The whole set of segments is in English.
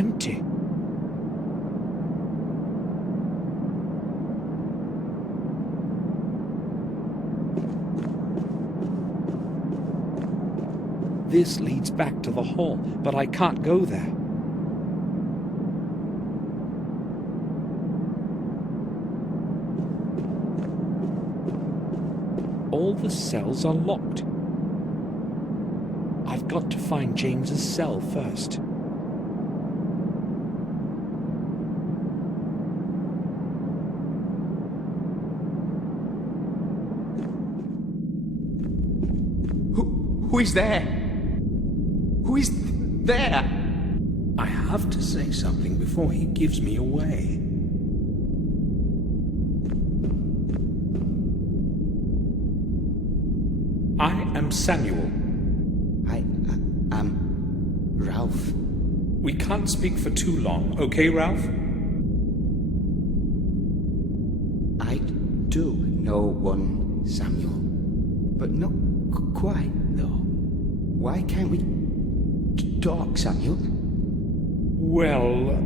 empty. This leads back to the hall, but I can't go there. All the cells are locked. I've got to find James's cell first. Who is there? Who is there? I have to say something before he gives me away. I am Samuel. I am Ralph. We can't speak for too long, okay, Ralph? I do know one Samuel, but not quite, though. Why can't we talk, Samuel? Well,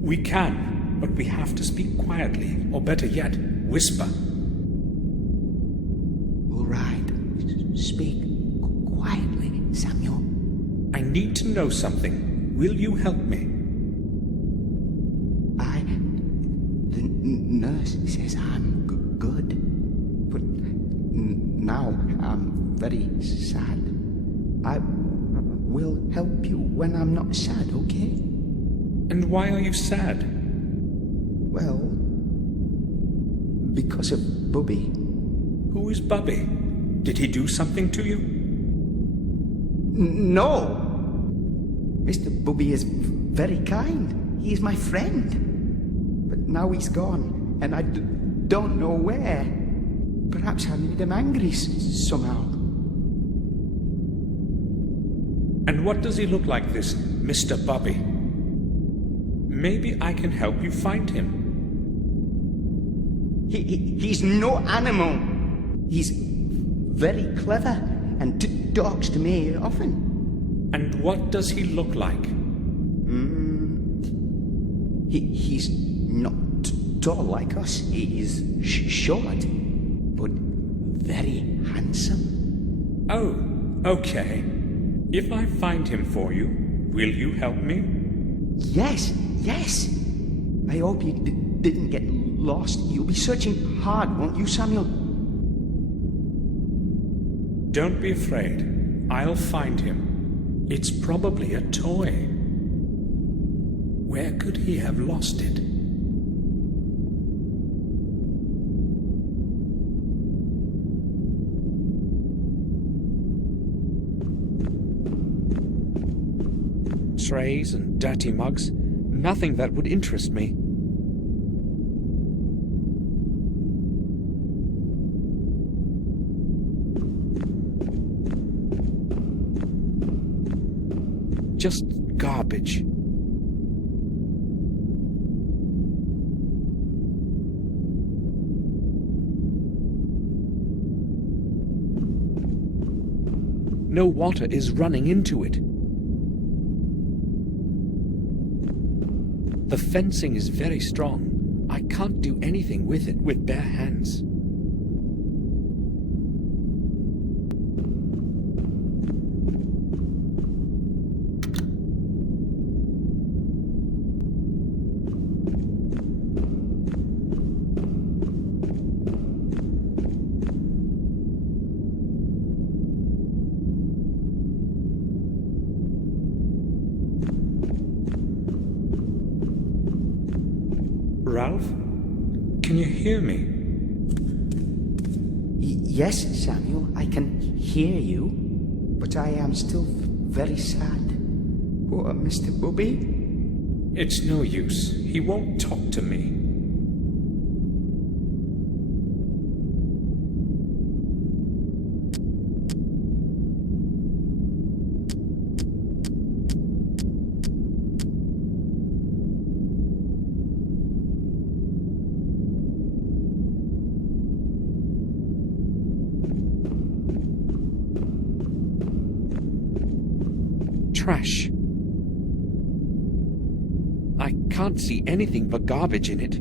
we can, but we have to speak quietly, or better yet, whisper. All right. Speak quietly, Samuel. I need to know something. Will you help me? The nurse says I'm good, but now I'm very sad. I will help you when I'm not sad, okay? And why are you sad? Well, because of Bubby. Who is Bubby? Did he do something to you? No! Mr. Bubby is very kind. He is my friend. But now he's gone, and I don't know where. Perhaps I made him angry somehow. And what does he look like, this Mr. Bubby? Maybe I can help you find him. He's no animal. He's very clever and talks to me often. And what does he look like? He's not tall like us. He is short, but very handsome. Oh, okay. If I find him for you, will you help me? Yes. I hope you didn't get lost. You'll be searching hard, won't you, Samuel? Don't be afraid. I'll find him. It's probably a toy. Where could he have lost it? Trays and dirty mugs. Nothing that would interest me. Just garbage. No water is running into it. The fencing is very strong. I can't do anything with it with bare hands. Ralph, can you hear me? Yes, Samuel, I can hear you, but I am still very sad. Poor Mr. Bubby. It's no use. He won't talk to me. Trash. I can't see anything but garbage in it.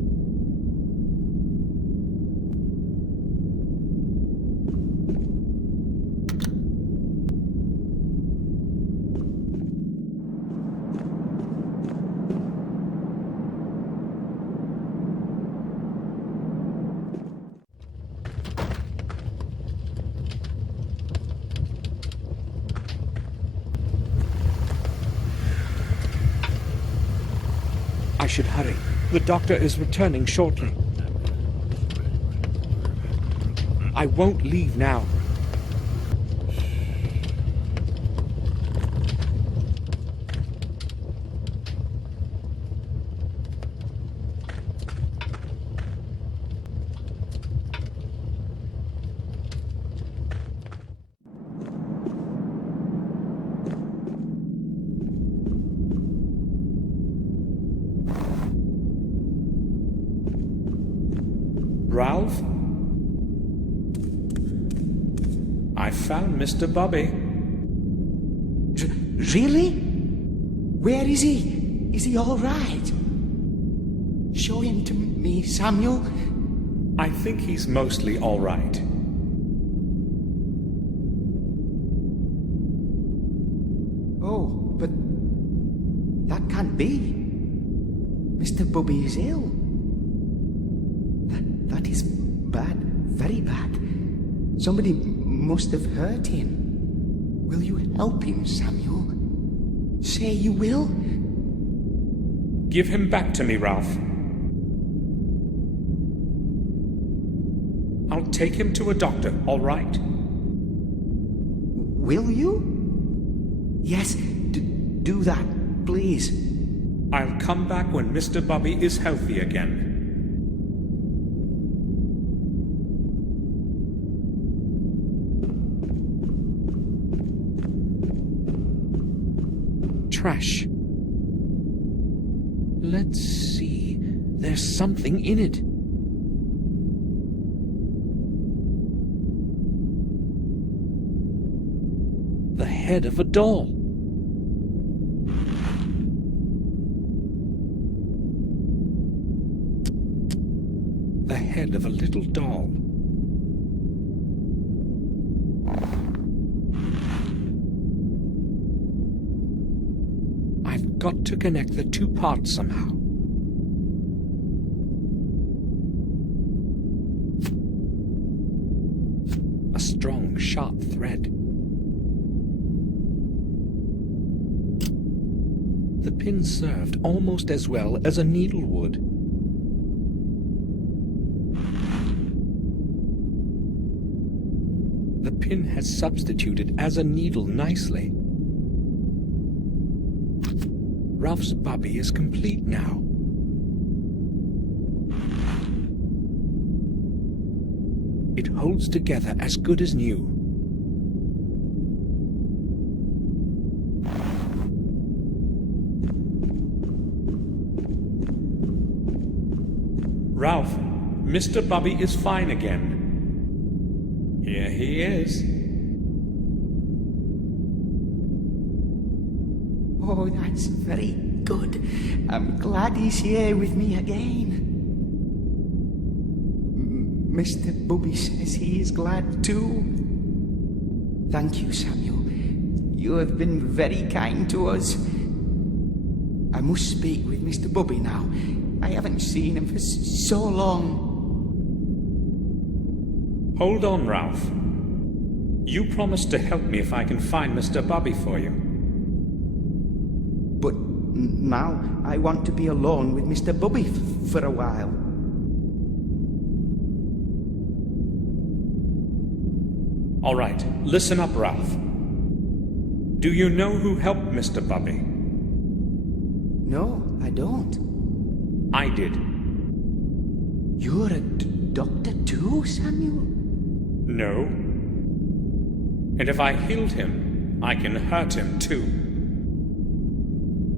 I should hurry. The doctor is returning shortly. I won't leave now. Ralph? I found Mr. Bobby. Really? Where is he? Is he all right? Show him to me, Samuel. I think he's mostly all right. Oh, but that can't be. Mr. Bobby is ill. That is bad, very bad. Somebody must have hurt him. Will you help him, Samuel? Say you will? Give him back to me, Ralph. I'll take him to a doctor, all right? Will you? Yes, do that, please. I'll come back when Mr. Bobby is healthy again. Trash. Let's see. There's something in it. The head of a doll. The head of a little doll. I've got to connect the two parts somehow. A strong, sharp thread. The pin served almost as well as a needle would. The pin has substituted as a needle nicely. Ralph's Bobby is complete now. It holds together as good as new. Ralph, Mr. Bobby is fine again. Here he is. Oh, that's very good. I'm glad he's here with me again. Mr. Bobby says he is glad too. Thank you, Samuel. You have been very kind to us. I must speak with Mr. Bobby now. I haven't seen him for so long. Hold on, Ralph. You promised to help me if I can find Mr. Bobby for you. But now I want to be alone with Mr. Bobby for a while. All right, listen up, Ralph. Do you know who helped Mr. Bobby? No, I don't. I did. You're a doctor too, Samuel? No. And if I healed him, I can hurt him too.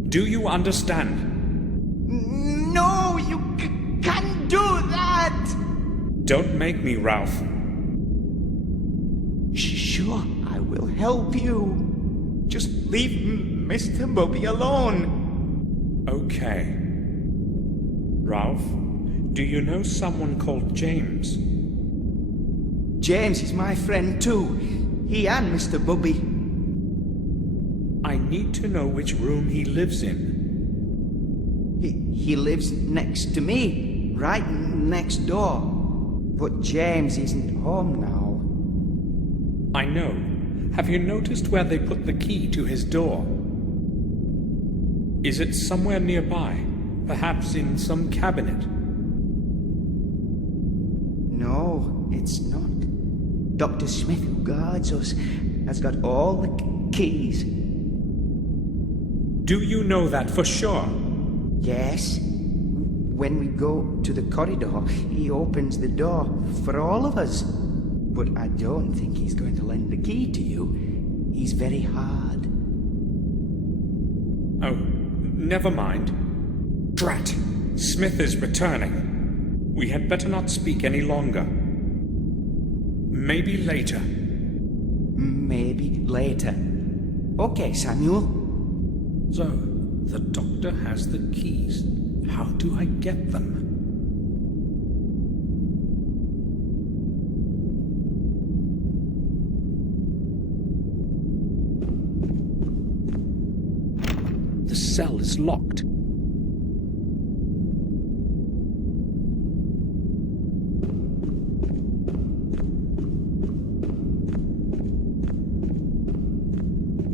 Do you understand? No, you can't do that! Don't make me, Ralph. Sure, I will help you. Just leave Mr. Bobby alone. Okay. Ralph, do you know someone called James? James is my friend too. He and Mr. Bubby. I need to know which room he lives in. He lives next to me, right next door. But James isn't home now. I know. Have you noticed where they put the key to his door? Is it somewhere nearby? Perhaps in some cabinet? No, it's not. Dr. Smith, who guards us, has got all the keys. Do you know that for sure? Yes. When we go to the corridor, he opens the door for all of us. But I don't think he's going to lend the key to you. He's very hard. Oh, never mind. Drat! Smith is returning. We had better not speak any longer. Maybe later. Maybe later. Okay, Samuel. So, the doctor has the keys. How do I get them? The cell is locked.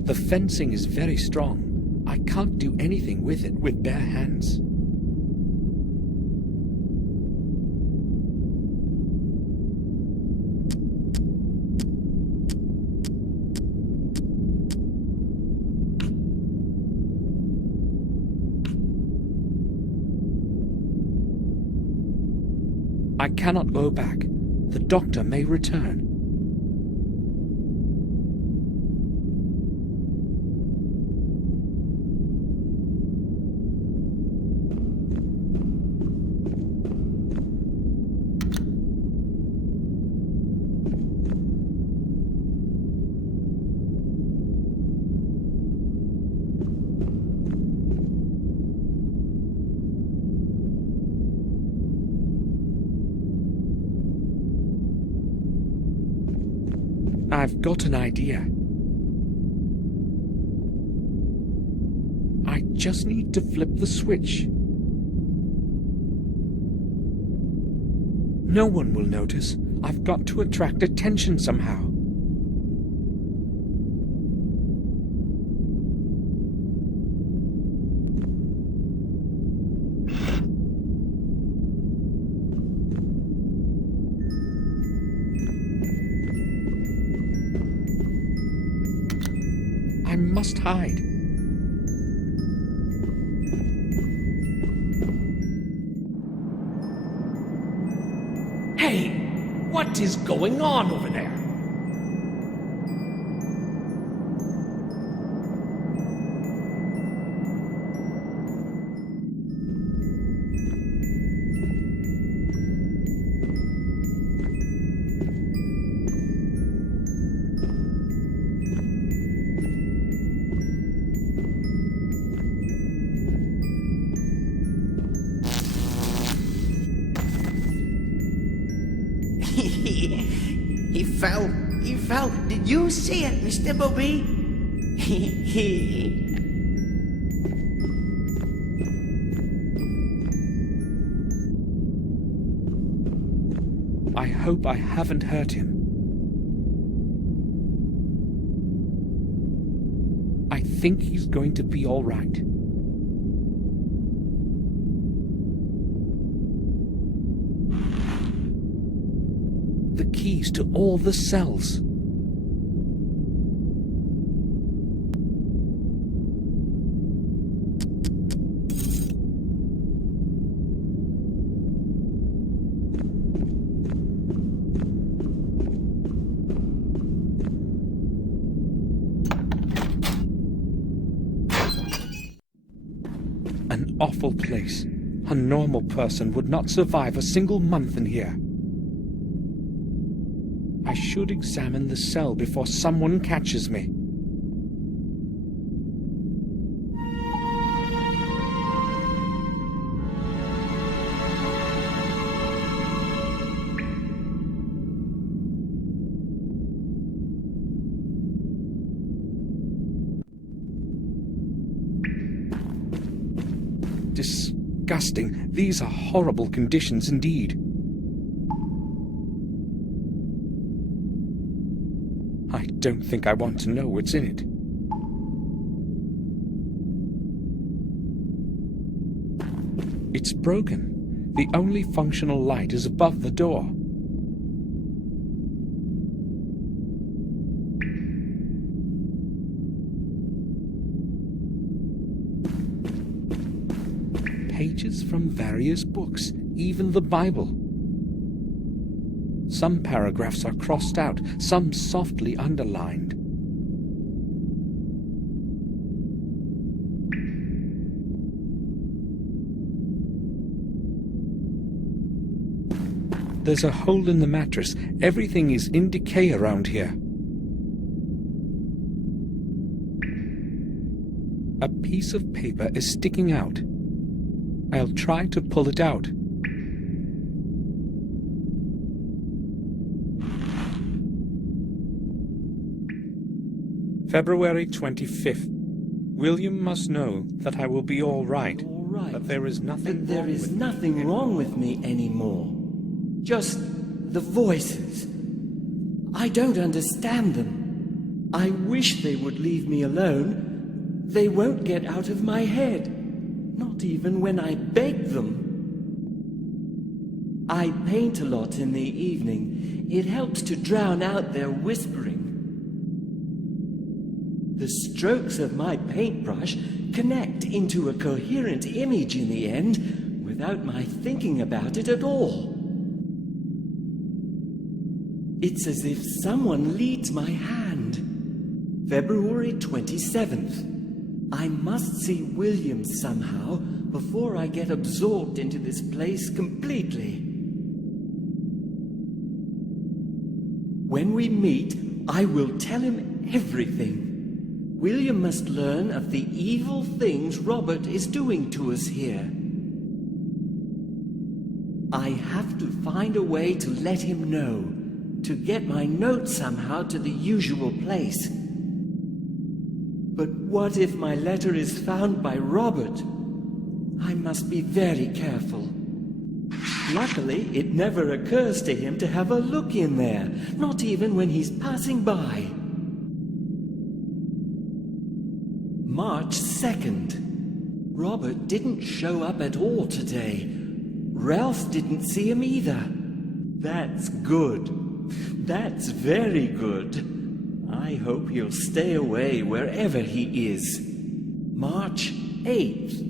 The fencing is very strong. I can't do anything with it with bare hands. I cannot go back. The doctor may return. I've got an idea. I just need to flip the switch. No one will notice. I've got to attract attention somehow. I must hide. Hey, what is going on over there? He fell. Did you see it, Mr. Bubby? I hope I haven't hurt him. I think he's going to be all right. The keys to all the cells. An awful place. A normal person would not survive a single month in here. I should examine the cell before someone catches me. disgusting. These are horrible conditions indeed. I don't think I want to know what's in it. It's broken. The only functional light is above the door. Pages from various books, even the Bible. Some paragraphs are crossed out, some softly underlined. There's a hole in the mattress. Everything is in decay around here. A piece of paper is sticking out. I'll try to pull it out. February 25th. William must know that I will be all right. But there is nothing wrong with me anymore. Just the voices. I don't understand them. I wish they would leave me alone. They won't get out of my head. Not even when I beg them. I paint a lot in the evening. It helps to drown out their whispering. The strokes of my paintbrush connect into a coherent image in the end without my thinking about it at all. It's as if someone leads my hand. February 27th. I must see William somehow before I get absorbed into this place completely. When we meet, I will tell him everything. William must learn of the evil things Robert is doing to us here. I have to find a way to let him know, to get my note somehow to the usual place. But what if my letter is found by Robert? I must be very careful. Luckily, it never occurs to him to have a look in there, not even when he's passing by. March 2nd. Robert didn't show up at all today. Ralph didn't see him either. That's good. That's very good. I hope he'll stay away wherever he is. March 8th.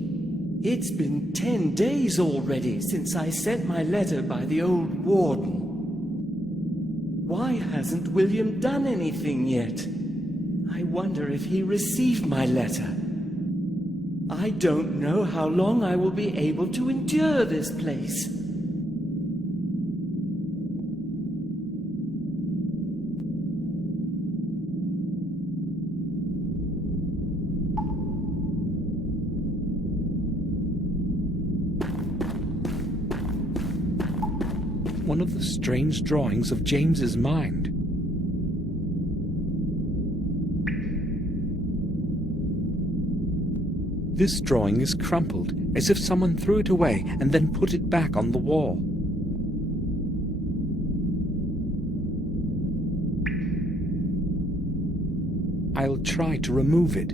It's been 10 days already since I sent my letter by the old warden. Why hasn't William done anything yet? I wonder if he received my letter. I don't know how long I will be able to endure this place. One of the strange drawings of James's mind. This drawing is crumpled, as if someone threw it away and then put it back on the wall. I'll try to remove it.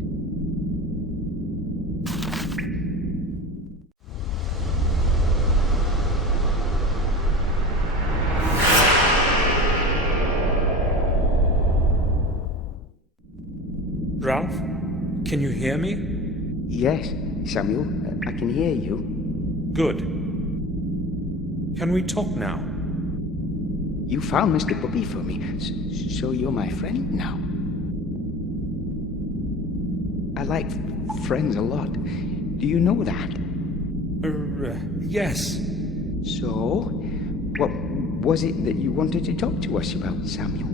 Ralph, can you hear me? Yes, Samuel, I can hear you. Good. Can we talk now? You found Mr. Bubby for me, so you're my friend now. I like friends a lot. Do you know that? Yes. So, what was it that you wanted to talk to us about, Samuel?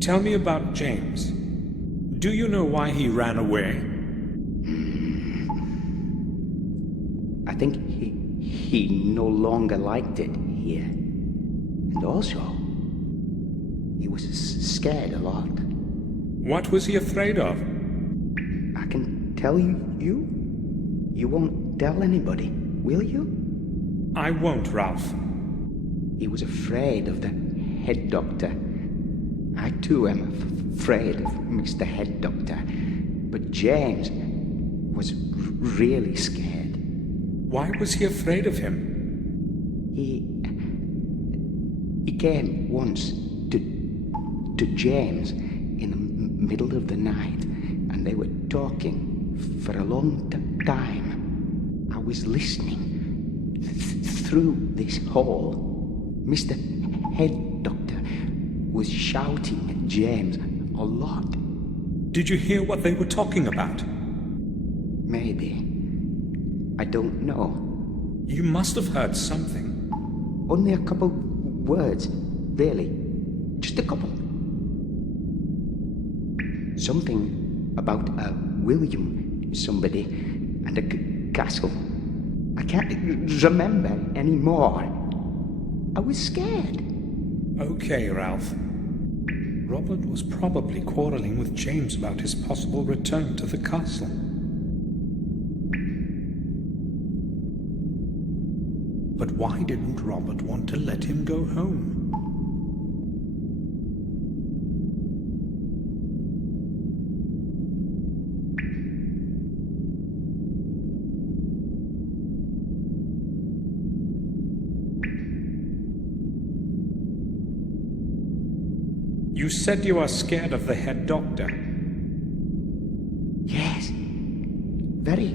Tell me about James. Do you know why he ran away? I think he no longer liked it here. And also, he was scared a lot. What was he afraid of? I can tell you? You won't tell anybody, will you? I won't, Ralph. He was afraid of the head doctor. I too am afraid of Mr. Head Doctor. But James was really scared. Why was he afraid of him? He came once to James in the middle of the night, and they were talking for a long time. I was listening through this hall. Mr. Head Doctor was shouting at James a lot. Did you hear what they were talking about? Maybe. I don't know. You must have heard something. Only a couple words, really. Just a couple. Something about a William somebody and a castle. I can't remember anymore. I was scared. Okay, Ralph. Robert was probably quarreling with James about his possible return to the castle. But why didn't Robert want to let him go home? You said you are scared of the head doctor. Yes. Very.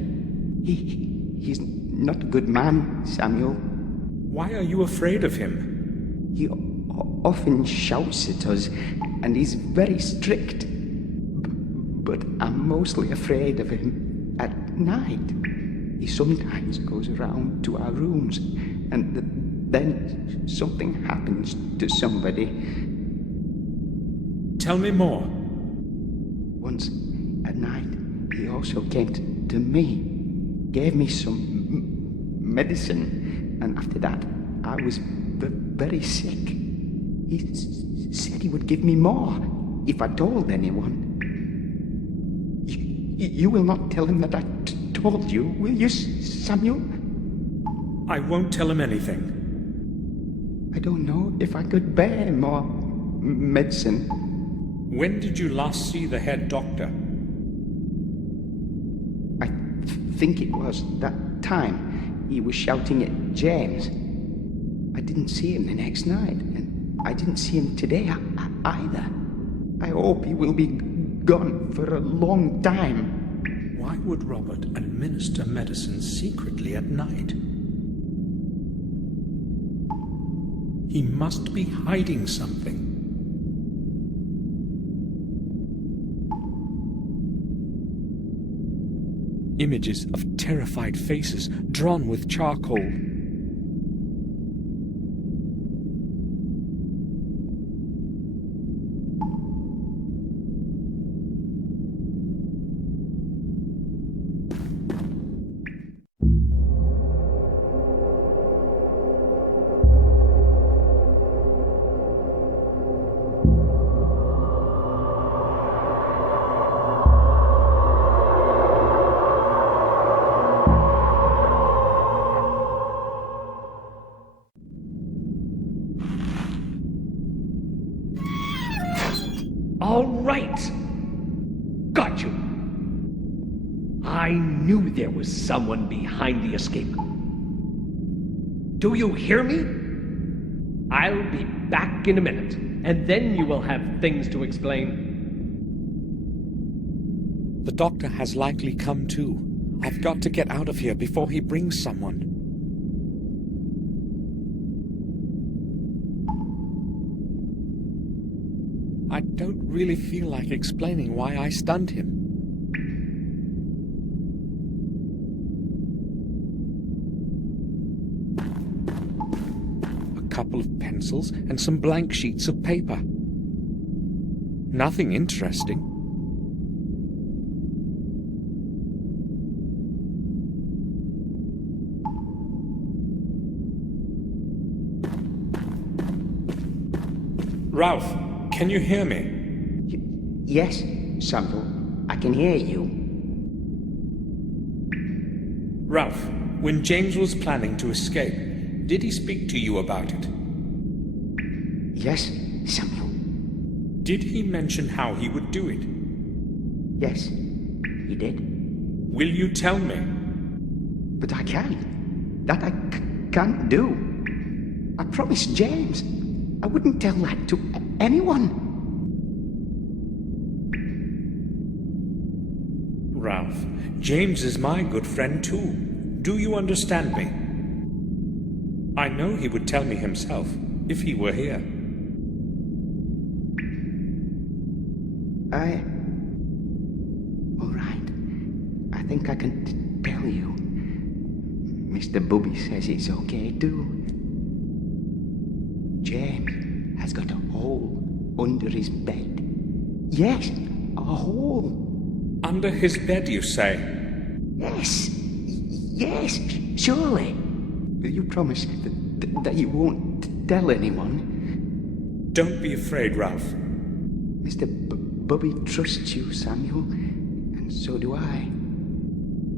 He's not a good man, Samuel. Why are you afraid of him? He often shouts at us, and he's very strict. But I'm mostly afraid of him at night. He sometimes goes around to our rooms, and then something happens to somebody. Tell me more. Once at night, he also came to me, gave me some medicine, and after that, I was very sick. He said he would give me more if I told anyone. You will not tell him that I told you, will you, Samuel? I won't tell him anything. I don't know if I could bear more medicine. When did you last see the head doctor? I think it was that time he was shouting at James. I didn't see him the next night, and I didn't see him today either. I hope he will be gone for a long time. Why would Robert administer medicine secretly at night? He must be hiding something. Images of terrified faces drawn with charcoal. All right. Got you. I knew there was someone behind the escape. Do you hear me? I'll be back in a minute, and then you will have things to explain. The doctor has likely come too. I've got to get out of here before he brings someone. I don't really feel like explaining why I stunned him. A couple of pencils and some blank sheets of paper. Nothing interesting. Ralph, can you hear me? Yes, Samuel, I can hear you. Ralph, when James was planning to escape, did he speak to you about it? Yes, Samuel. Did he mention how he would do it? Yes, he did. Will you tell me? But I can't. That I can't do. I promised James I wouldn't tell that to anyone. Ralph, James is my good friend too. Do you understand me? I know he would tell me himself, if he were here. All right. I think I can tell you. Mr. Bobby says it's okay too. James has got a hole under his bed. Yes, a hole. Under his bed, you say? Yes, yes, surely. Will you promise that you won't tell anyone? Don't be afraid, Ralph. Mr. Bobby trusts you, Samuel, and so do I.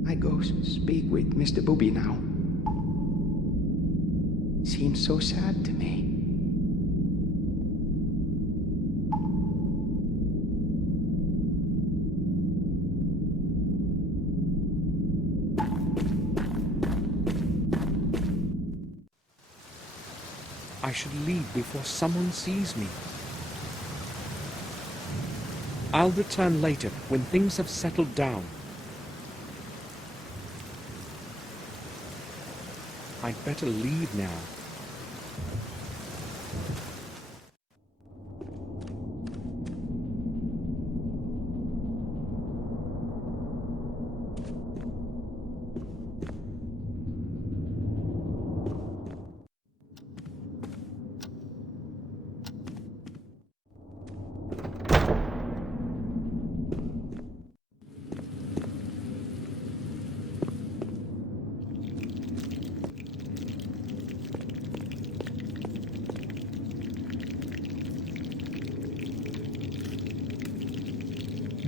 I go speak with Mr. Bobby now. Seems so sad to me. I should leave before someone sees me. I'll return later when things have settled down. I'd better leave now.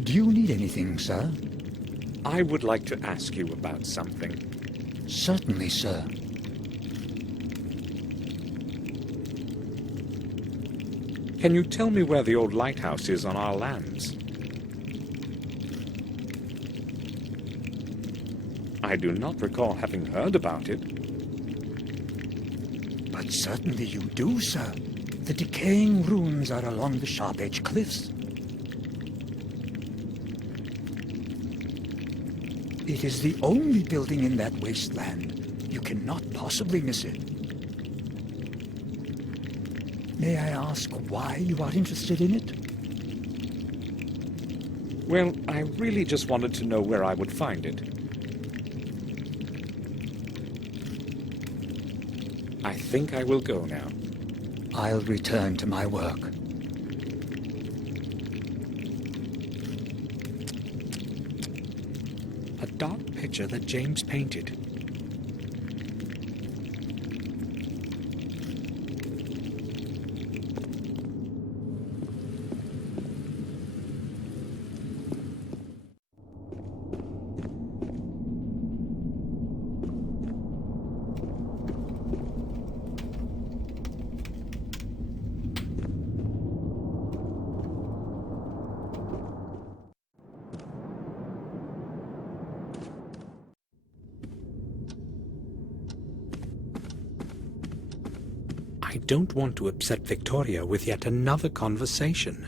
Do you need anything, sir? I would like to ask you about something. Certainly, sir. Can you tell me where the old lighthouse is on our lands? I do not recall having heard about it. But certainly you do, sir. The decaying ruins are along the sharp-edged cliffs. It is the only building in that wasteland. You cannot possibly miss it. May I ask why you are interested in it? Well, I really just wanted to know where I would find it. I think I will go now. I'll return to my work. A dark picture that James painted. I don't want to upset Victoria with yet another conversation.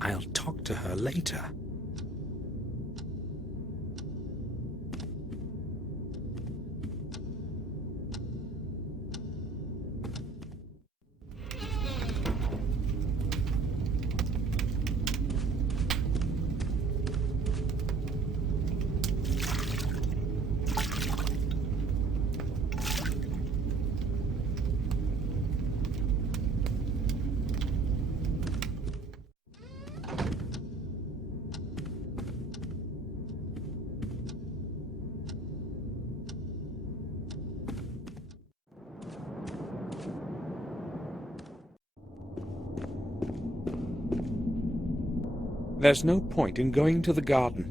I'll talk to her later. There's no point in going to the garden.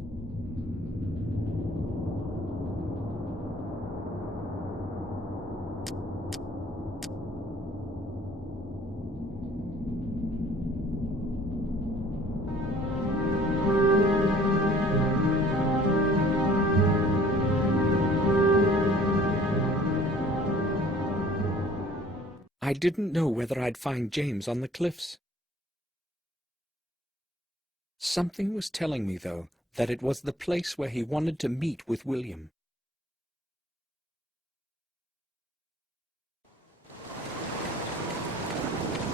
I didn't know whether I'd find James on the cliffs. Something was telling me, though, that it was the place where he wanted to meet with William.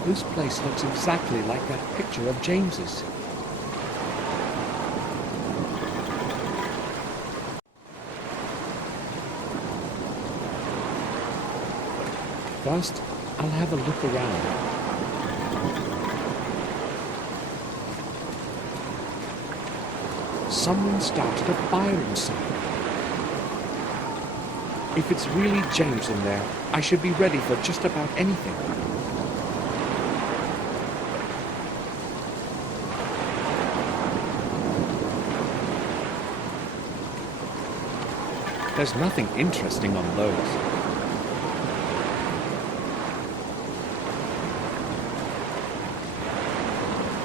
This place looks exactly like that picture of James's. First, I'll have a look around. Someone started a fire inside. If it's really James in there, I should be ready for just about anything. There's nothing interesting on those.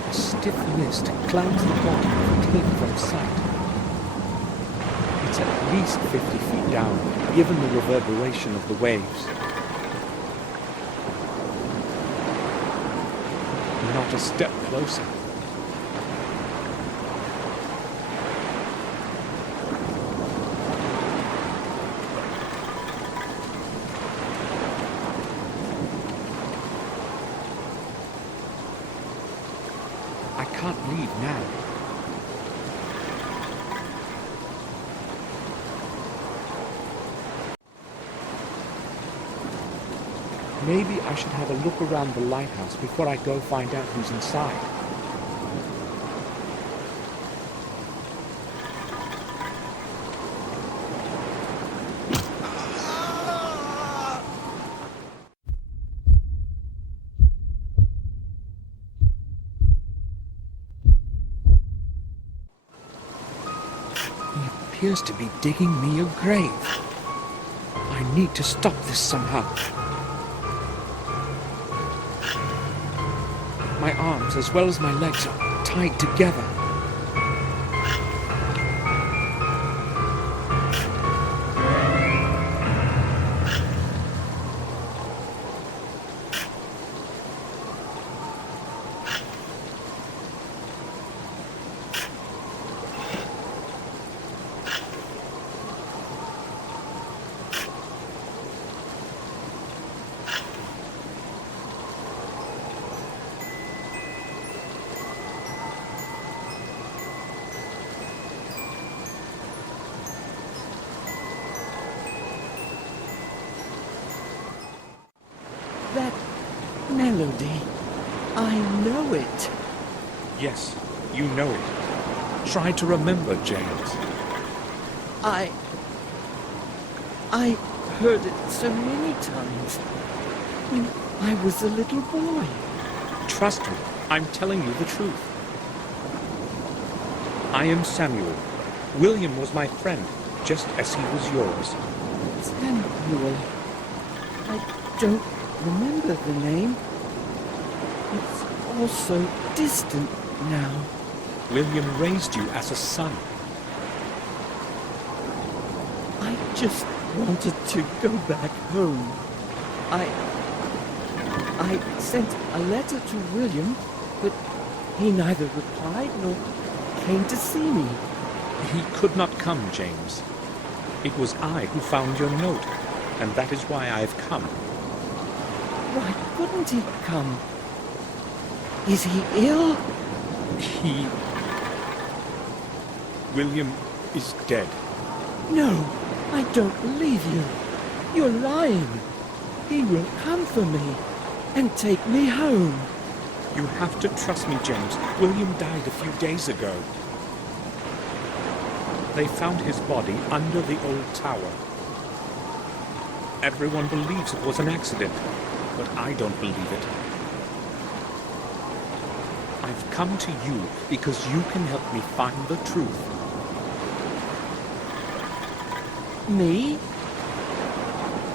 A stiff mist clouds the bottom of the cliff from sight. It's at least 50 feet down, given the reverberation of the waves. Not a step closer. I can't leave now. Maybe I should have a look around the lighthouse before I go find out who's inside. He appears to be digging me a grave. I need to stop this somehow. My arms, as well as my legs, are tied together. That melody, I know it. Yes, you know it. Try to remember, James. I heard it so many times when I was a little boy. Trust me, I'm telling you the truth. I am Samuel. William was my friend, just as he was yours. Samuel. I don't remember the name. It's all so distant now. William raised you as a son. I just wanted to go back home. I sent a letter to William, but he neither replied nor came to see me. He could not come, James. It was I who found your note, and that is why I have come. Why couldn't he come? Is he ill? William is dead. No, I don't believe you. You're lying. He will come for me and take me home. You have to trust me, James. William died a few days ago. They found his body under the old tower. Everyone believes it was an accident, but I don't believe it. I've come to you because you can help me find the truth. Me?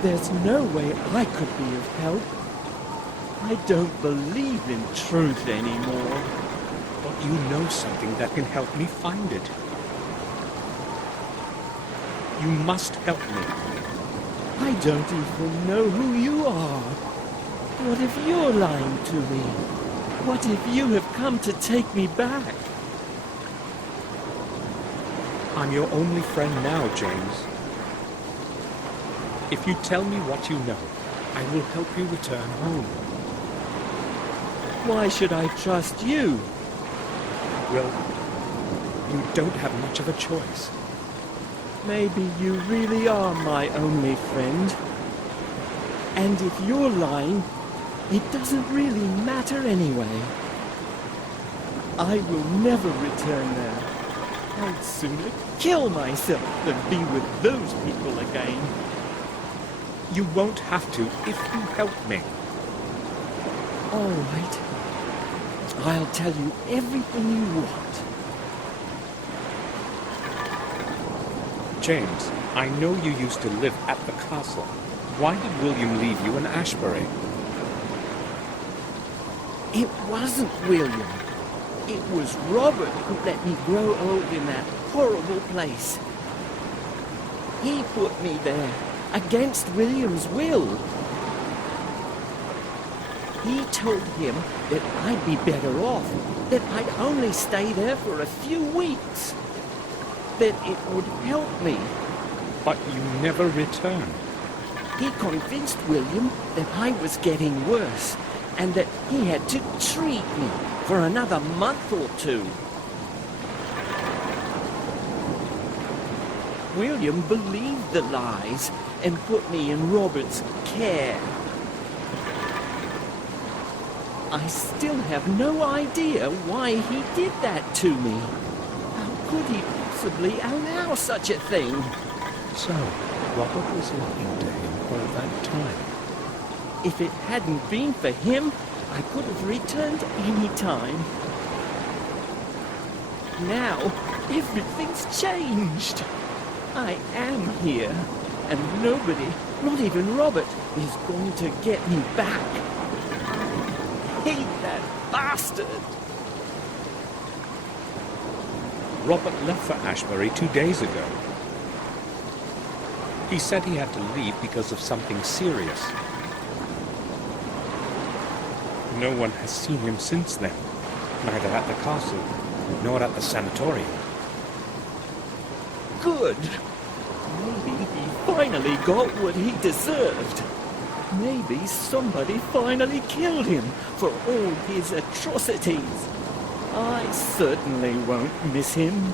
There's no way I could be of help. I don't believe in truth anymore. But you know something that can help me find it. You must help me. I don't even know who you are. What if you're lying to me? What if you have come to take me back? I'm your only friend now, James. If you tell me what you know, I will help you return home. Why should I trust you? Well, you don't have much of a choice. Maybe you really are my only friend. And if you're lying, it doesn't really matter anyway. I will never return there. I'd sooner kill myself than be with those people again. You won't have to if you help me. All right. I'll tell you everything you want. James, I know you used to live at the castle. Why did William leave you in Ashbury? It wasn't William. It was Robert who let me grow old in that horrible place. He put me there, against William's will. He told him that I'd be better off, that I'd only stay there for a few weeks, that it would help me. But you never returned. He convinced William that I was getting worse, and that he had to treat me for another month or two. William believed the lies and put me in Robert's care. I still have no idea why he did that to me. How could he possibly allow such a thing? So, Robert was lying to him all that time. If it hadn't been for him, I could have returned any time. Now, everything's changed. I am here, and nobody, not even Robert, is going to get me back. I hate that bastard! Robert left for Ashbury 2 days ago. He said he had to leave because of something serious. No one has seen him since then, neither at the castle nor at the sanatorium. Good. Maybe he finally got what he deserved. Maybe somebody finally killed him for all his atrocities. I certainly won't miss him.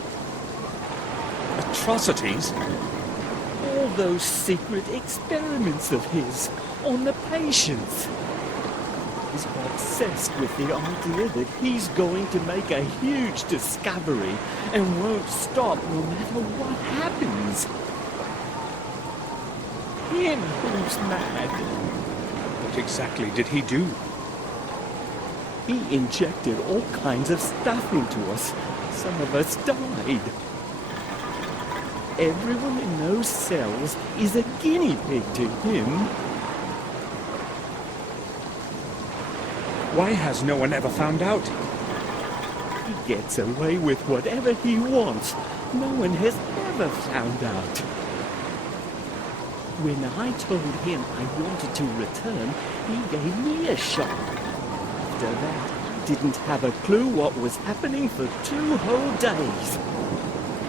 Atrocities? All those secret experiments of his on the patients. He's obsessed with the idea that he's going to make a huge discovery and won't stop no matter what happens. Him who's mad. What exactly did he do? He injected all kinds of stuff into us. Some of us died. Everyone in those cells is a guinea pig to him. Why has no one ever found out? He gets away with whatever he wants. No one has ever found out. When I told him I wanted to return, he gave me a shot. After that, I didn't have a clue what was happening for 2 whole days.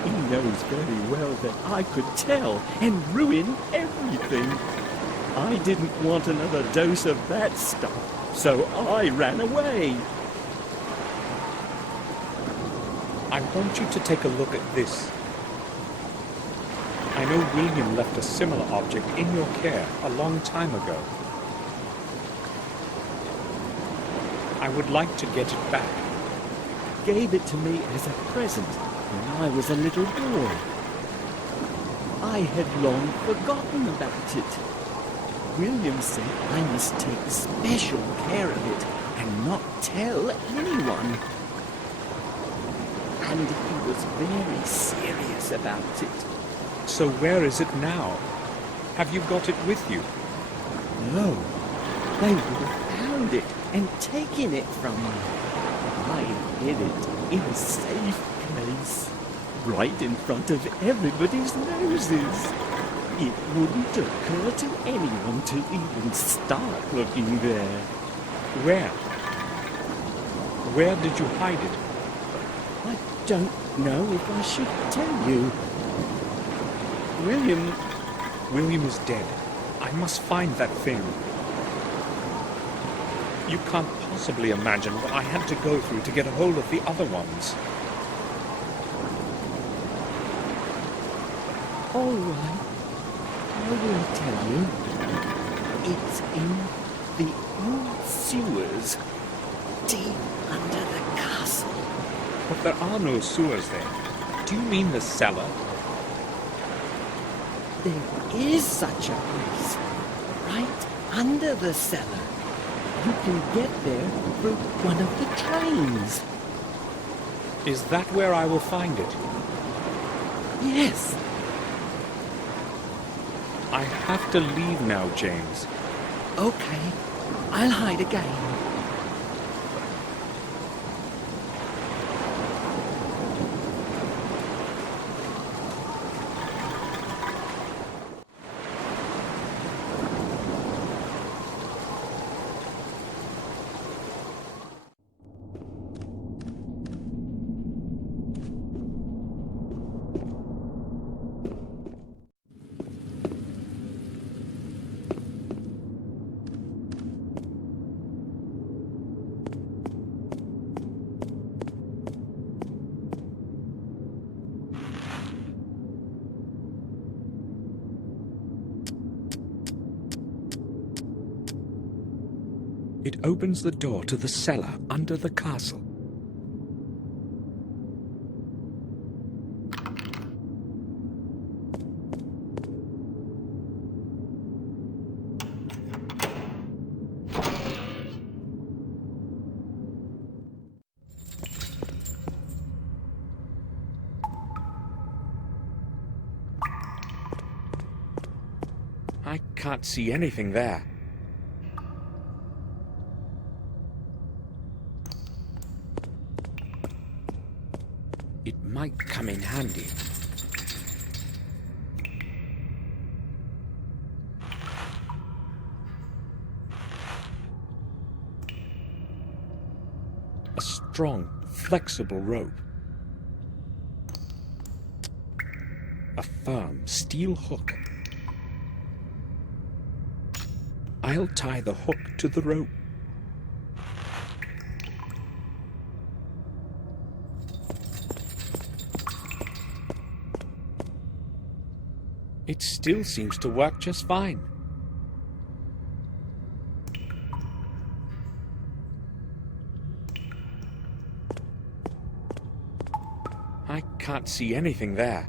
He knows very well that I could tell and ruin everything. I didn't want another dose of that stuff, so I ran away. I want you to take a look at this. I know William left a similar object in your care a long time ago. I would like to get it back. Gave it to me as a present when I was a little boy. I had long forgotten about it. William said I must take special care of it and not tell anyone. And he was very serious about it. So where is it now? Have you got it with you? No, they would have found it and taken it from me. I hid it in a safe place, right in front of everybody's noses. It wouldn't occur to anyone to even start looking there. Where? Where did you hide it? I don't know if I should tell you. William is dead. I must find that thing. You can't possibly imagine what I had to go through to get a hold of the other ones. All right, I will tell you. It's in the old sewers, deep under the castle. But there are no sewers there. Do you mean the cellar? There is such a place, right under the cellar. You can get there through one of the trains. Is that where I will find it? Yes. I have to leave now, James. Okay, I'll hide again. It opens the door to the cellar under the castle. I can't see anything there. It might come in handy. A strong, flexible rope. A firm steel hook. I'll tie the hook to the rope. It still seems to work just fine. I can't see anything there.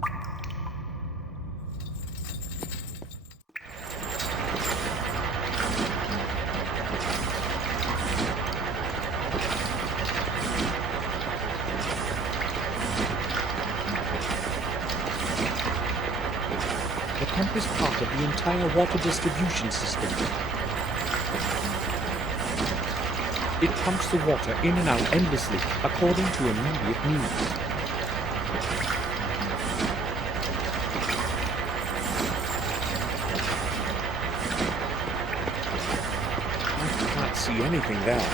The pump is part of the entire water distribution system. It pumps the water in and out endlessly according to immediate needs. I can't see anything there.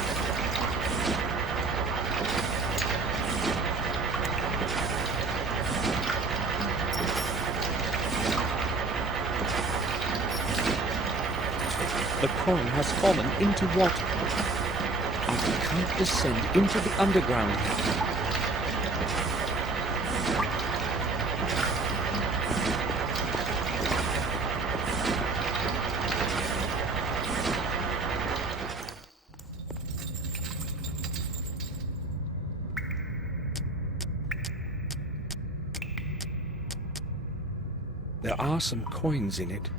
The coin has fallen into water. I can't descend into the underground now. There are some coins in it.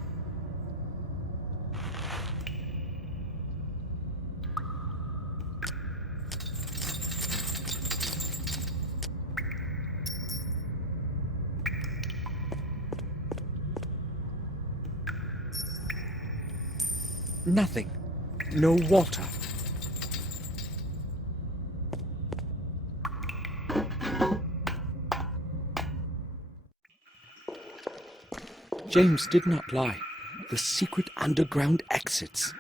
Nothing. No water. James did not lie. The secret underground exits.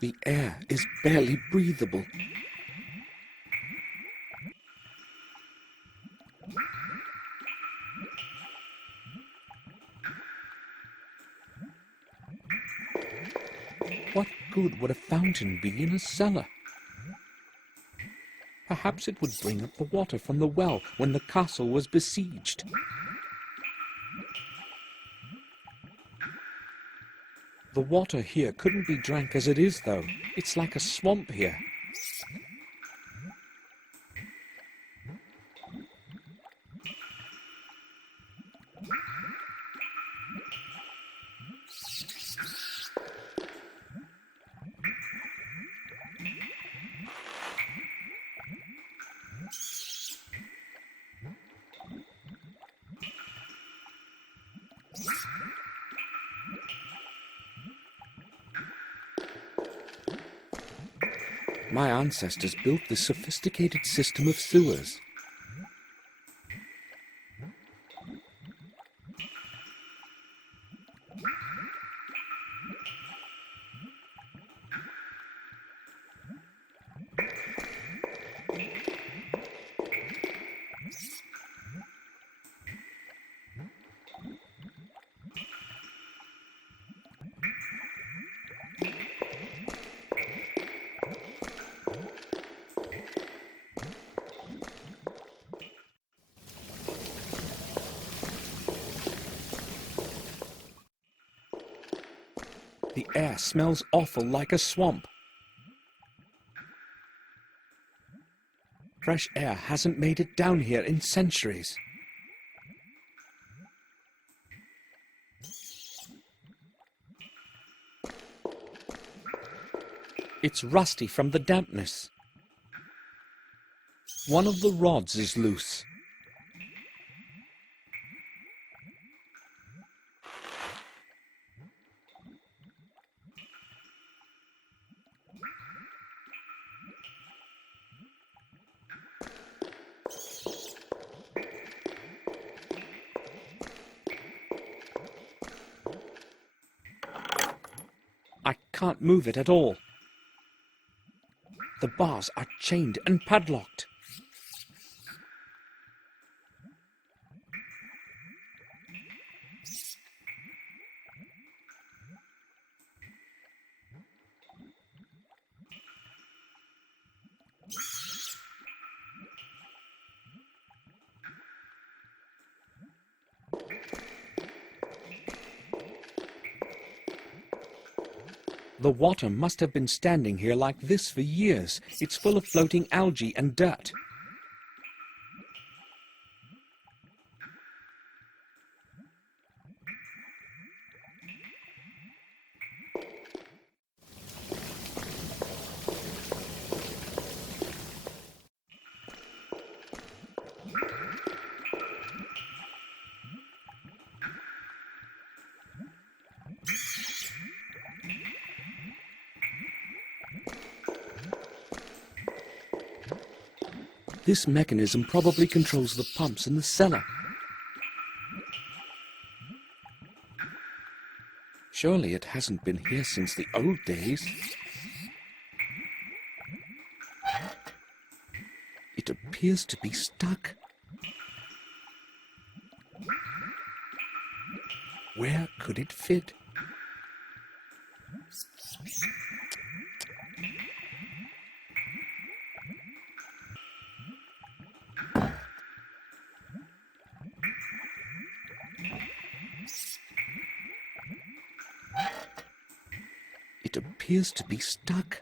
The air is barely breathable. What good would a fountain be in a cellar? Perhaps it would bring up the water from the well when the castle was besieged. The water here couldn't be drank as it is, though. It's like a swamp here. My ancestors built this sophisticated system of sewers. The air smells awful like a swamp. Fresh air hasn't made it down here in centuries. It's rusty from the dampness. One of the rods is loose. I can't move it at all. The bars are chained and padlocked. The water must have been standing here like this for years. It's full of floating algae and dirt. This mechanism probably controls the pumps in the cellar. Surely it hasn't been here since the old days. It appears to be stuck. Where could it fit? It appears to be stuck.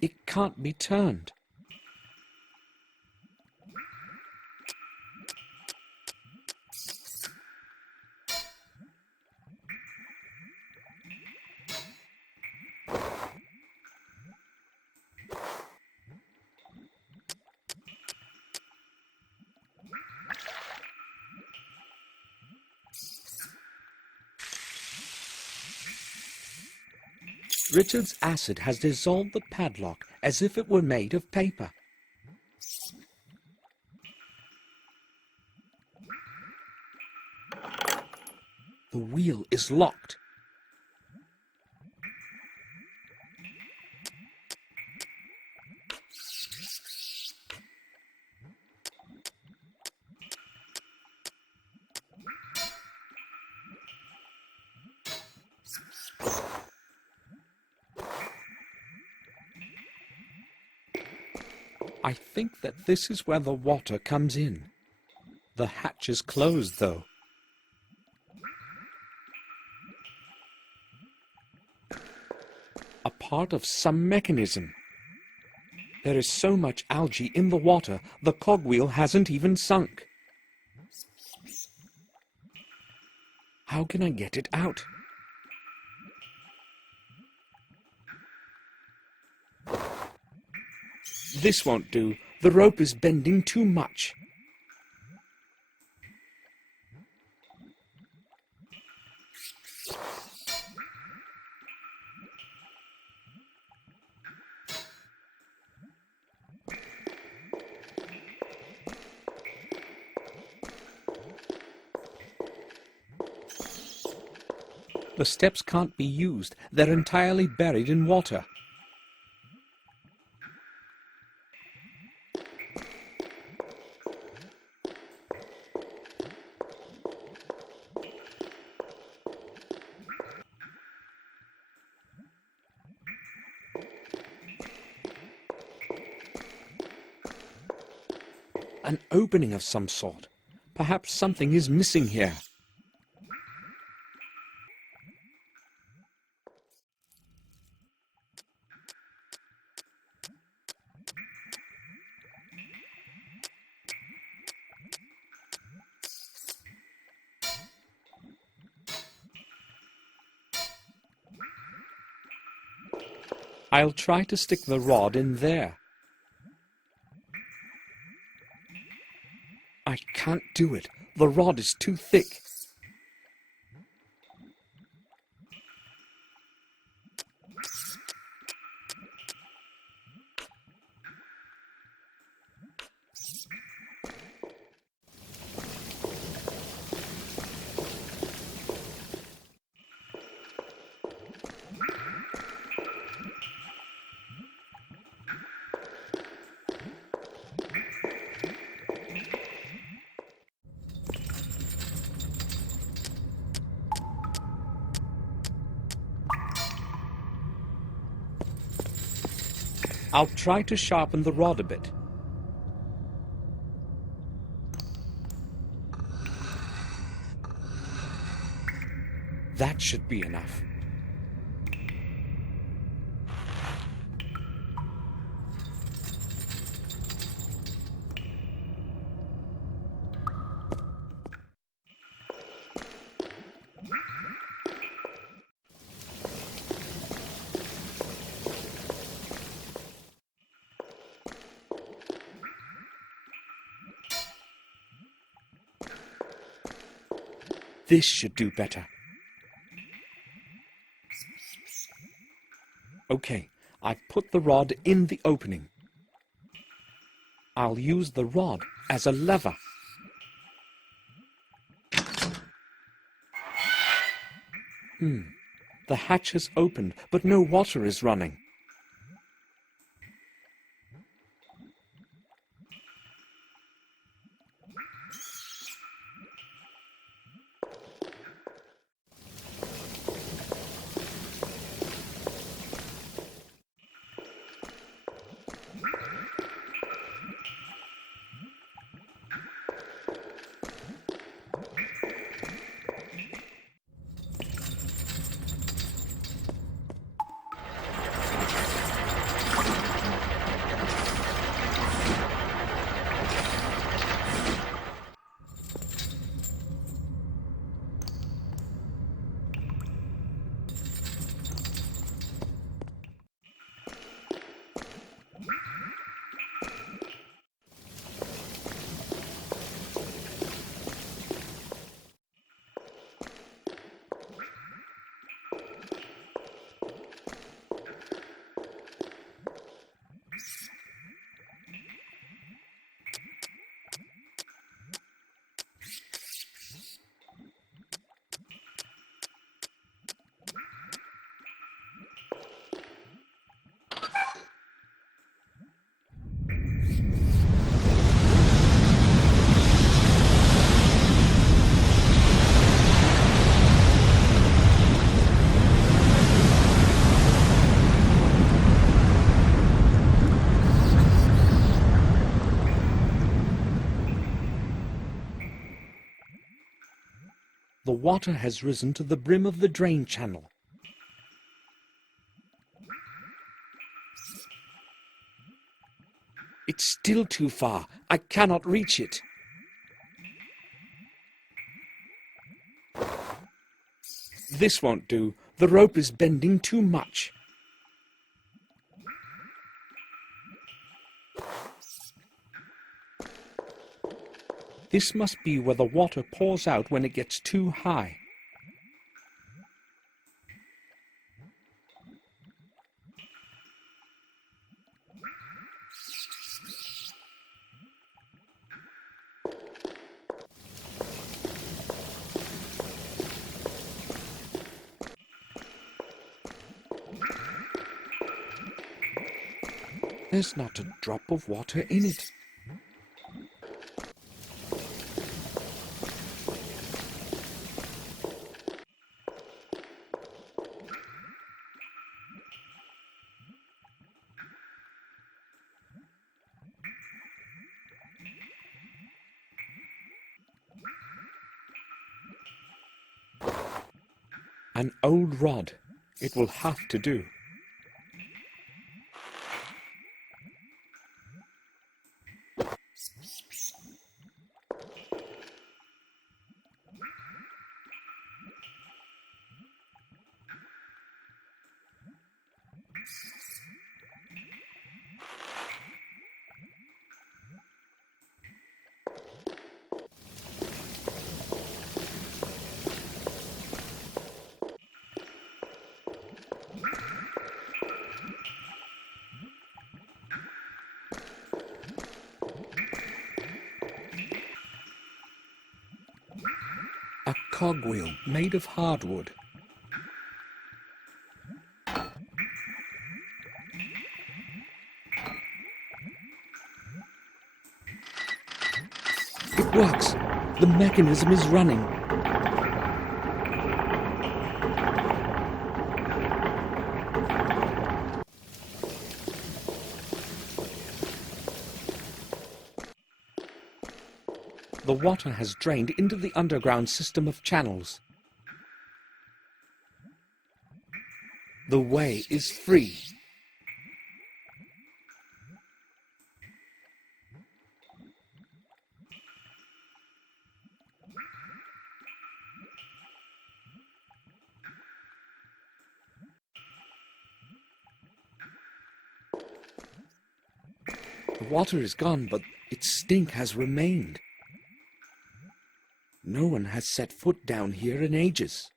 It can't be turned. Richard's acid has dissolved the padlock as if it were made of paper. The wheel is locked. I think that this is where the water comes in. The hatch is closed, though. A part of some mechanism. There is so much algae in the water, the cogwheel hasn't even sunk. How can I get it out? This won't do. The rope is bending too much. The steps can't be used. They're entirely buried in water. An opening of some sort. Perhaps something is missing here. I'll try to stick the rod in there. I can't do it. The rod is too thick. I'll try to sharpen the rod a bit. That should be enough. This should do better. Okay, I've put the rod in the opening. I'll use the rod as a lever. The hatch has opened, but no water is running. water has risen to the brim of the drain channel. It's still too far. I cannot reach it. This won't do. The rope is bending too much. This must be where the water pours out when it gets too high. There's not a drop of water in it. An old rod. It will have to do. A cogwheel made of hardwood. It works. The mechanism is running. The water has drained into the underground system of channels. The way is free. The water is gone, but its stink has remained. No one has set foot down here in ages.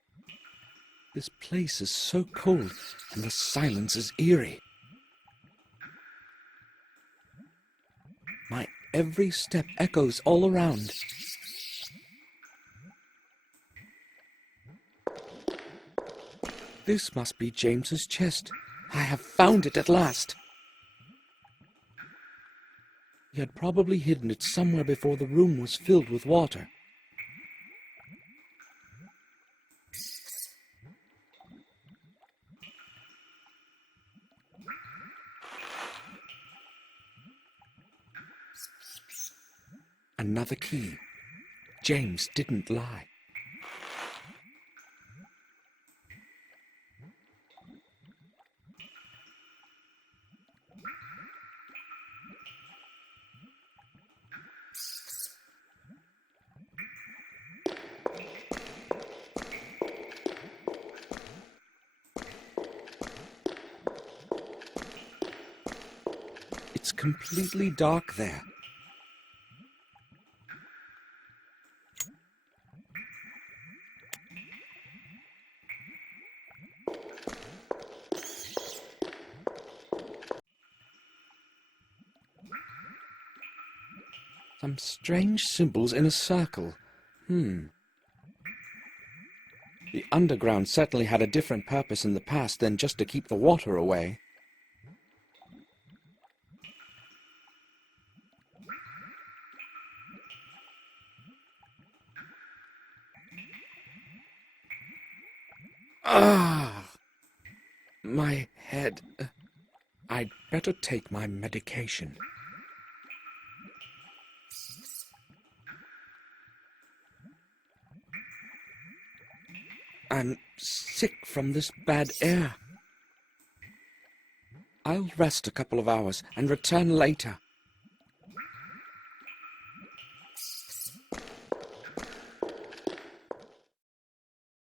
This place is so cold, and the silence is eerie. My every step echoes all around. This must be James's chest. I have found it at last. He had probably hidden it somewhere before the room was filled with water. Another key. James didn't lie. It's completely dark there. Some strange symbols in a circle. The underground certainly had a different purpose in the past than just to keep the water away. My head. I'd better take my medication. I'm sick from this bad air. I'll rest a couple of hours and return later.